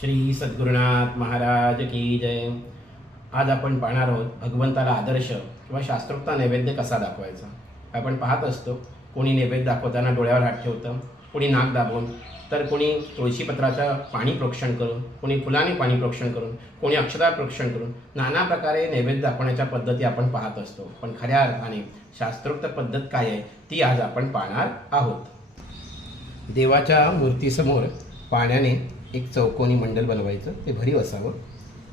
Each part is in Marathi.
श्री सद्गुरुनाथ महाराज की जय. आज आपण पाहणार आहोत भगवंताला आदर्श किंवा शास्त्रोक्ता नैवेद्य कसा दाखवायचा? आपण पाहत असतो कोणी नैवेद्य दाखवताना डोळ्यावर हात ठेवतं कोणी नाक दाबून तर कोणी तुळशीपत्राचं पाणी प्रोक्षण करून कोणी फुलाने पाणी प्रोक्षण करून कोणी अक्षरा प्रोक्षण करून नाना प्रकारे नैवेद्य दाखवण्याच्या पद्धती आपण पाहत असतो. पण खऱ्या अर्थाने शास्त्रोक्त पद्धत काय आहे ती आज आपण पाहणार आहोत. देवाच्या मूर्तीसमोर पाण्याने एक चौकोनी मंडल बनवायचं ते भरीव असावं.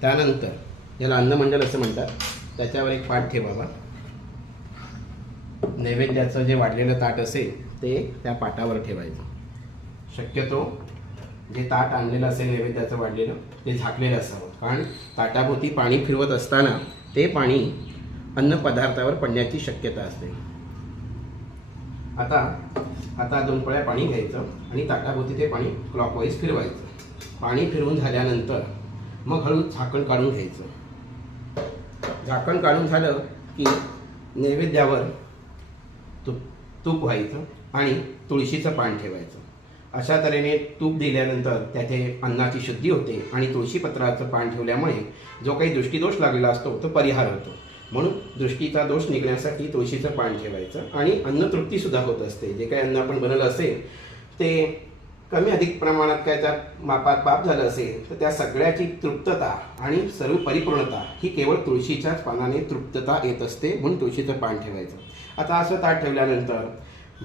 त्यानंतर याला अन्नमंडल असं म्हणतात. त्याच्यावर एक पाठ ठेवावा नैवेद्याचं जे वाढलेलं ताट असेल ते त्या पाटावर ठेवायचं. शक्यतो जे ताट आणलेलं असेल नैवेद्याचं वाढलेलं ते झाकलेलं असावं. कारण ताटाभोवती पाणी फिरवत असताना ते पाणी अन्न पदार्थावर पडण्याची शक्यता असते. आता आता दोन पळ्या पाणी घ्यायचं आणि ताटाभोवती ते पाणी क्लॉकवाईज फिरवायचं. पाणी फिरवून झाल्यानंतर मग हळू झाकण काढून घ्यायचं. झाकण काढून झालं की नैवेद्यावर तूप तूप व्हायचं आणि तुळशीचं पान ठेवायचं. अशा तऱ्हेने तूप दिल्यानंतर त्याचे अन्नाची शुद्धी होते आणि तुळशीपत्राचं पान ठेवल्यामुळे जो काही दृष्टीदोष लागलेला असतो तो परिहार होतो. म्हणून दृष्टीचा दोष निघण्यासाठी तुळशीचं पान ठेवायचं आणि अन्नतृप्तीसुद्धा होत असते. जे काही अन्न आपण बनवलं असेल ते कमी अधिक प्रमाणात काय त्या मापात पाप झालं असेल तर त्या सगळ्याची तृप्तता आणि सर्व परिपूर्णता ही केवळ तुळशीच्याच पानाने तृप्तता येत असते म्हणून तुळशीचं पान ठेवायचं. आता असं ताट ठेवल्यानंतर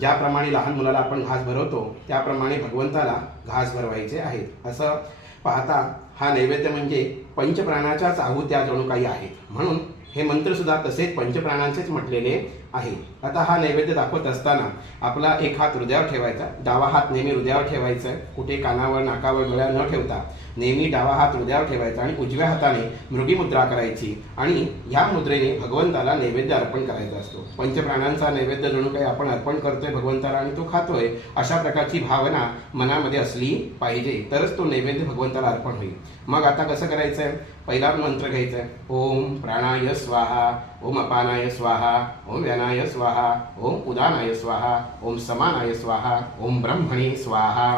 ज्याप्रमाणे लहान मुलाला आपण घास भरवतो त्याप्रमाणे भगवंताला घास भरवायचे आहेत. असं पाहता हा नैवेद्य म्हणजे पंचप्राणाच्याच आहुत्या जणू काही आहेत. म्हणून हे मंत्र सुद्धा तसेच पंचप्राणांचेच म्हटलेले आहे. आता हा नैवेद्य दाखवत असताना आपला एक हात हृदयावर ठेवायचा डावा हात नेहमी हृदयावर ठेवायचा कुठे कानावर नाकावर डोळ्यावर न ठेवता नेहमी डावा हात हृदयावर ठेवायचा आणि उजव्या हाताने मृगी मुद्रा करायची आणि ह्या मुद्रेने भगवंताला नैवेद्य अर्पण करायचा असतो. पंचप्राणांचा नैवेद्य जणू काही आपण अर्पण करतोय भगवंताला आणि तो खातोय अशा प्रकारची भावना मनामध्ये असली पाहिजे तरच तो नैवेद्य भगवंताला अर्पण होईल. मग आता कसं करायचं? आहे पहिला मंत्र घ्यायचा आहे. ओम प्राणाय स्वाहा ओम अपानाय स्वाहा ओम व्यानाय स्वाहा ओम उदानाय स्वाहा ओम समानाय स्वाहा ओम ब्रह्मणे स्वाहा.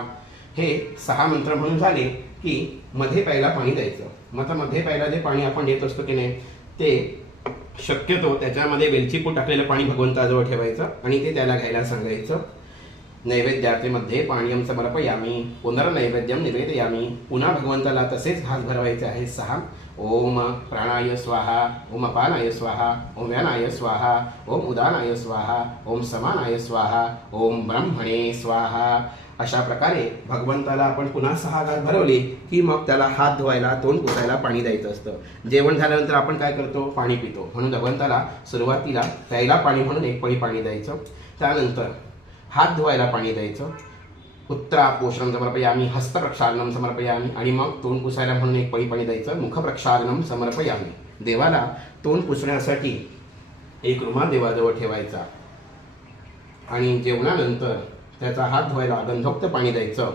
हे सहा मंत्र म्हणून झाले की मध्ये प्यायला पाणी द्यायचं. मग आता मध्ये प्यायला जे पाणी आपण देत असतो की नाही ते शक्यतो त्याच्यामध्ये वेलचीपूड टाकलेलं पाणी भगवंताजवळ ठेवायचं आणि ते त्याला घ्यायला सांगायचं. नैवेद्यातेमध्ये पाणीयम समर्पयामी पुनर्नैवेद्यम निवेदयामी पुन्हा भगवंताला तसेच घास भरवायचे आहे सहा. ओम प्राणाय स्वाहा ओम अपानाय स्वाहा ओम व्यानाय स्वाहा ओम उदानाय स्वाहा ओम समानाय स्वाहा ओम ब्रह्मणे स्वाहा. अशा प्रकारे भगवंताला आपण पुन्हा सहा घात भरवले की मग त्याला हात धुवायला तोंड पुसायला पाणी द्यायचं असतं. जेवण झाल्यानंतर आपण काय करतो? पाणी पितो. म्हणून भगवंताला सुरुवातीला प्यायला पाणी म्हणून एक पळी पाणी द्यायचं. त्यानंतर हात धुवायला पाणी द्यायचं. पुत्रापोषण समर्पयामी हस्तप्रक्षालनं समर्पयामी आणि मग तोंड पुसायला म्हणून एक पळी पाणी द्यायचं मुखप्रक्षालनं समर्पयामी. देवाला तोंड पुसण्यासाठी एक रुमाल देवाजवळ ठेवायचा आणि जेवणानंतर त्याचा हात धुवायला गंधोक्त पाणी द्यायचं.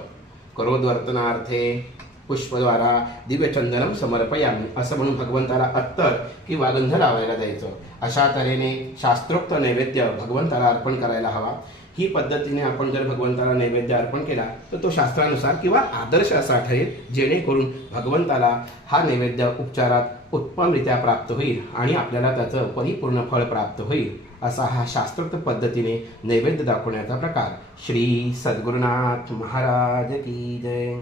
करोद्वर्तनार्थे पुष्पद्वारा दिव्यचंदनम समर्पयामी असं म्हणून भगवंताला अत्तर किंवा गंध लावायला द्यायचं. अशा तऱ्हेने शास्त्रोक्त नैवेद्य भगवंताला अर्पण करायला हवा. ही पद्धतीने आपण जर भगवंताला नैवेद्य अर्पण केला तर तो शास्त्रानुसार किंवा आदर्श असा ठरेल जेणेकरून भगवंताला हा नैवेद्य उपचारात उत्तमरित्या प्राप्त होईल आणि आपल्याला त्याचं परिपूर्ण फळ प्राप्त होईल असा हा शास्त्रोक्त पद्धतीने नैवेद्य दाखवण्याचा प्रकार. श्री सद्गुरुनाथ महाराज की जय.